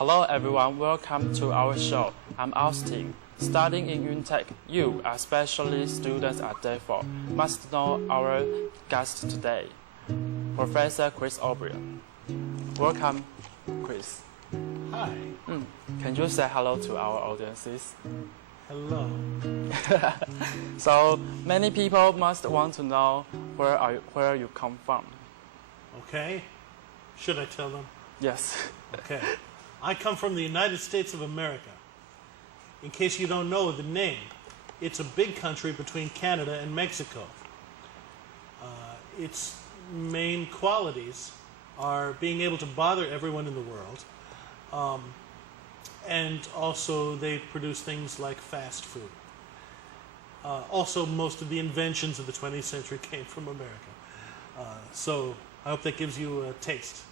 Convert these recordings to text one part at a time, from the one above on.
Hello everyone, welcome to our show. I'm Austin. Studying in UNTech, you, especially students at Day 4, must know our guest today, Professor Chris O'Brien. Welcome, Chris. Hi. Can you say hello to our audiences? Hello. So many people must want to know where you come from. Okay. Should I tell them? Yes. Okay. I come from the United States of America. In case you don't know the name, it's a big country between Canada and Mexico. Its main qualities are being able to bother everyone in the world, and also they produce things like fast food. Also, most of the inventions of the 20th century came from America. So I hope that gives you a taste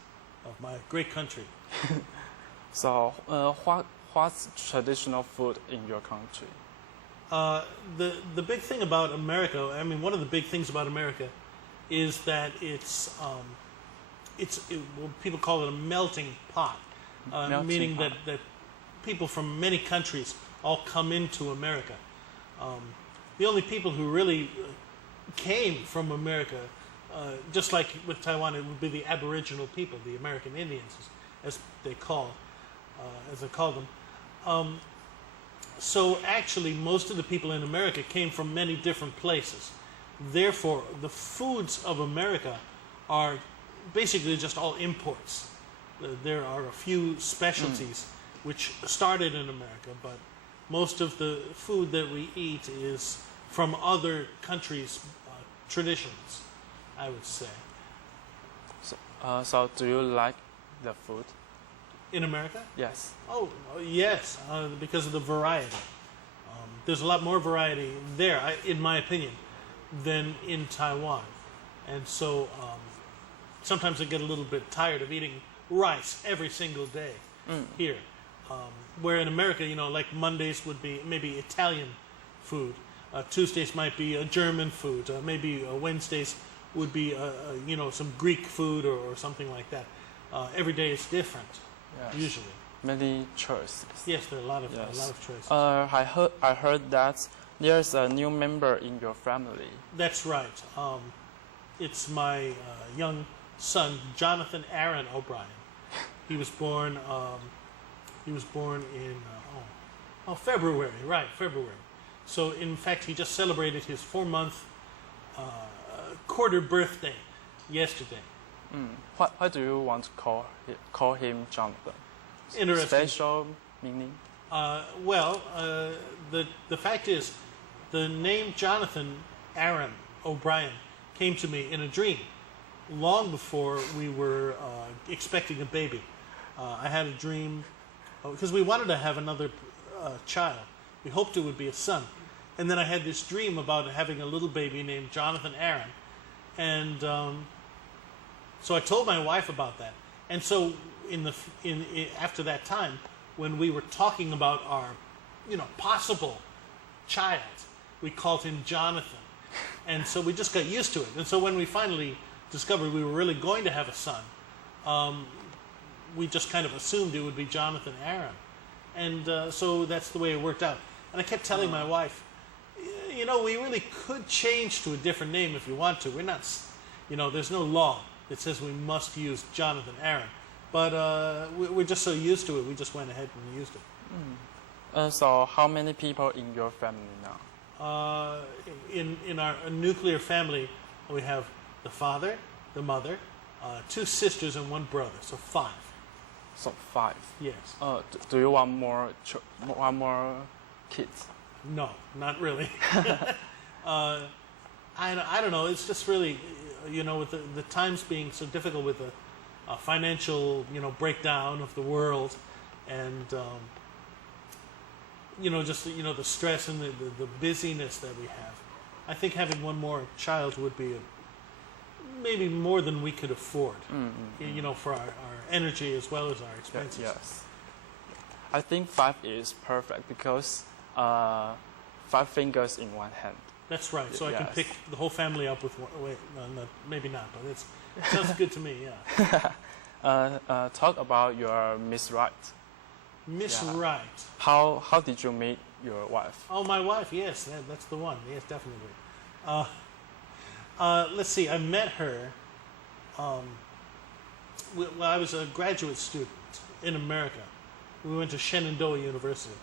of my great country. So what's traditional food in your country? The big thing about America, I mean, one of the big things about America is that it's well, people call it a melting pot, meaning pot. that people from many countries all come into America. The only people who really came from America, just like with Taiwan, it would be the Aboriginal people, the American Indians, as they call them. So actually, most of the people in America came from many different places. Therefore, the foods of America are basically just all imports. There are a few specialties which started in America, but most of the food that we eat is from other countries' traditions, I would say. So do you like the food? In America? Yes. Oh, yes, because of the variety. There's a lot more variety there, in my opinion, than in Taiwan. And so sometimes I get a little bit tired of eating rice every single day here. Where in America, you know, like Mondays would be maybe Italian food. Tuesdays might be a German food. Maybe Wednesdays would be, you know, some Greek food or something like that. Every day is different. Yes. Usually. Many choices. Yes, there are a lot of choices. I heard that there's a new member in your family. That's right. It's my young son, Jonathan Aaron O'Brien. He was born. In February. Right, February. So in fact, he just celebrated his 4-month quarter birthday yesterday. Why do you want to call him Jonathan? Interesting. Special meaning? The fact is, the name Jonathan Aaron O'Brien came to me in a dream long before we were expecting a baby. I had a dream because we wanted to have another child. We hoped it would be a son. And then I had this dream about having a little baby named Jonathan Aaron. And so I told my wife about that. And so after that time, when we were talking about our, possible child, we called him Jonathan. And so we just got used to it. And so when we finally discovered we were really going to have a son, we just kind of assumed it would be Jonathan Aaron. And so that's the way it worked out. And I kept telling my wife, we really could change to a different name if you want to. We're not, there's no law that says we must use Jonathan Aaron. But we're just so used to it, we just went ahead and used it. So how many people in your family now? In our nuclear family, we have the father, the mother, 2 sisters, and 1 brother, so 5. So 5. Yes. Do you want more kids? No, not really. I don't know. It's just really, with the times being so difficult with the financial, breakdown of the world, and the stress and the busyness that we have. I think having 1 more child would be maybe more than we could afford. For our energy as well as our expenses. Yes. I think 5 is perfect because 5 fingers in 1 hand. That's right. So I can pick the whole family up with one. Wait, no, maybe not, but it sounds good to me. Yeah. Talk about your Miss Right. Miss Yeah. Right. How did you meet your wife? Oh, my wife. Yes, that's the one. Yes, definitely. Let's see. I met her. Well, I was a graduate student in America. We went to Shenandoah University.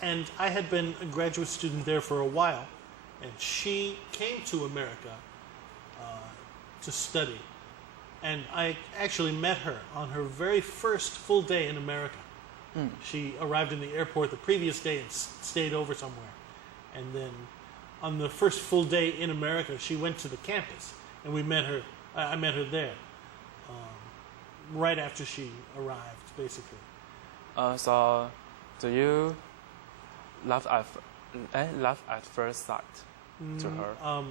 And I had been a graduate student there for a while. And she came to America to study. And I actually met her on her very first full day in America. She arrived in the airport the previous day and stayed over somewhere. And then on the first full day in America, she went to the campus. And we met her. I met her there. Right after she arrived, basically. So, do you love at first sight to her?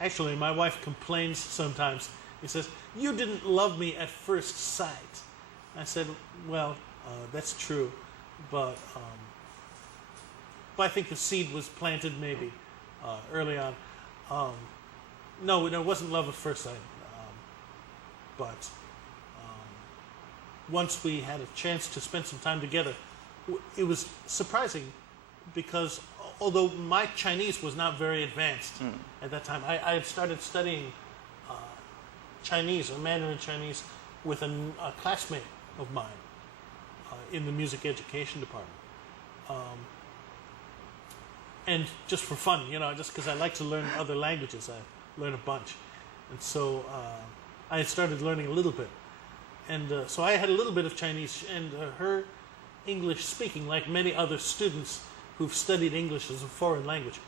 Actually, my wife complains sometimes. He says, "You didn't love me at first sight." I said, "Well, that's true, but I think the seed was planted maybe early on. No, it wasn't love at first sight, but once we had a chance to spend some time together, it was surprising because although my Chinese was not very advanced at that time, I had started studying Chinese or Mandarin Chinese with a classmate of mine in the music education department. And just for fun, just because I like to learn other languages, I learn a bunch. And so I had started learning a little bit. And so I had a little bit of Chinese, and her English speaking, like many other students who've studied English as a foreign language,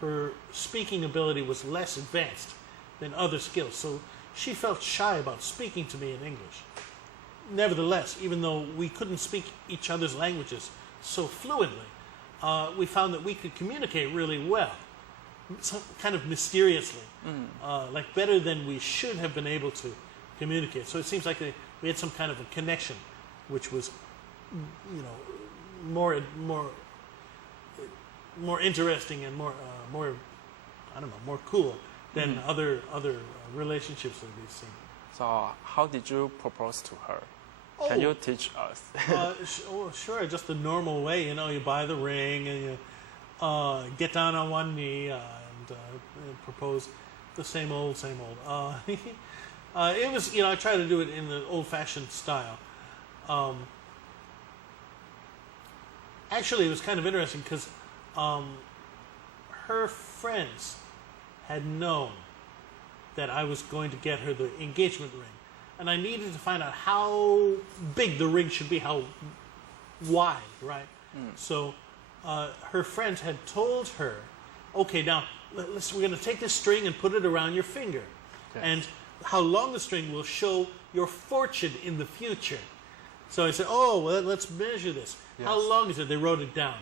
her speaking ability was less advanced than other skills. So she felt shy about speaking to me in English. Nevertheless, even though we couldn't speak each other's languages so fluently, we found that we could communicate really well, kind of mysteriously, like better than we should have been able to communicate. So it seems like we had some kind of a connection, which was, more interesting and more I don't know, more cool than other relationships that we've seen. So, how did you propose to her? Can you teach us? Sure. Just the normal way, you buy the ring and you get down on one knee and propose. The same old. It was, I tried to do it in the old-fashioned style. Actually, it was kind of interesting because her friends had known that I was going to get her the engagement ring. And I needed to find out how big the ring should be, how wide, right? So her friends had told her, okay, now we're going to take this string and put it around your finger. Yes. And how long the string will show your fortune in the future. So I said, oh, well, let's measure this. Yes. How long is it? They wrote it down.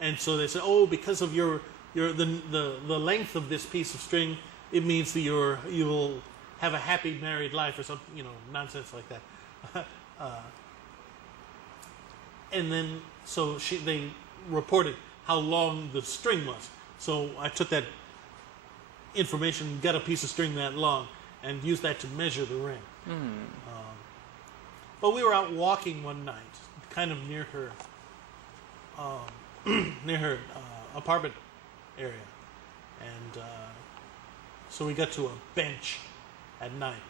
And so they said, oh, because of the length of this piece of string, it means that you will have a happy married life or something, nonsense like that. And then, so they reported how long the string was. So I took that information, got a piece of string that long, and used that to measure the ring. But we were out walking one night, kind of near her apartment area, and so we got to a bench at night,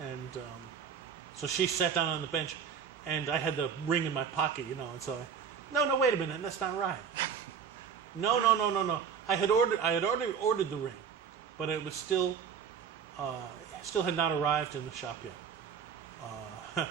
and so she sat down on the bench, and I had the ring in my pocket, and so no, wait a minute, that's not right. No. I had already ordered the ring, but it was still had not arrived in the shop yet.